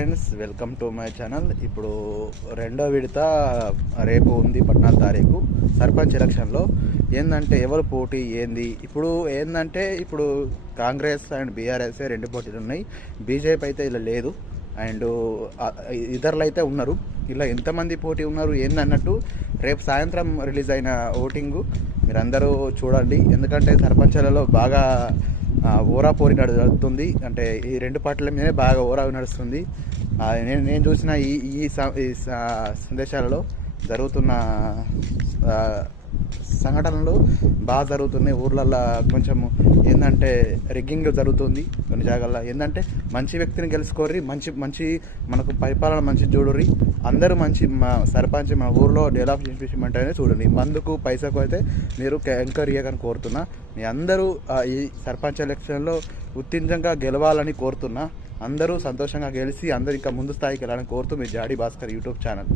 Friends, welcome to my channel. ఇప్పుడు రెండో విడత రేపు ఉంది 14 తారీఖు సర్పంచ్ ఎలక్షన్లో. ఏంటంటే ఎవరు పోటీ ఏంది ఇప్పుడు కాంగ్రెస్ అండ్ బీఆర్ఎస్ రెండు పోటీలు ఉన్నాయి. బీజేపీ అయితే ఇలా లేదు అండ్ ఇతరులు అయితే ఉన్నారు. ఇలా ఎంతమంది పోటీ ఉన్నారు ఏందన్నట్టు రేపు సాయంత్రం రిలీజ్ అయిన ఓటింగు మీరందరూ చూడండి. ఎందుకంటే సర్పంచ్లలో బాగా ఓరాపోరి నడుస్తుంది. అంటే ఈ రెండు పార్టీల మీదనే బాగా ఓరా నడుస్తుంది. నేను చూసిన ఈ సందేశాలలో జరుగుతున్న సంఘటనలు బాగా జరుగుతున్నాయి. ఊర్లల్లో కొంచెం ఏంటంటే రిగ్గింగ్ జరుగుతుంది. కొన్ని జాగాల్లో ఏంటంటే మంచి వ్యక్తిని గెలుచుకోర్రి, మంచి మనకు పరిపాలన మంచి చూడరి, అందరూ మంచి సర్పంచ్ మన ఊర్లో డెవలప్ చేసేమంటేనే చూడండి. మందుకు పైసకు అయితే మీరు ఎంకరేజ్ చేయని కోరుతున్నా. మీ అందరూ ఈ సర్పంచ్ ఎలక్షన్లో ఉత్తీర్ణంగా గెలవాలని కోరుతున్నా. అందరూ సంతోషంగా గెలిచి అందరూ ఇంకా ముందు స్థాయికి వెళ్ళాలని కోరుతూ మీ జాడి భాస్కర్ యూట్యూబ్ ఛానల్.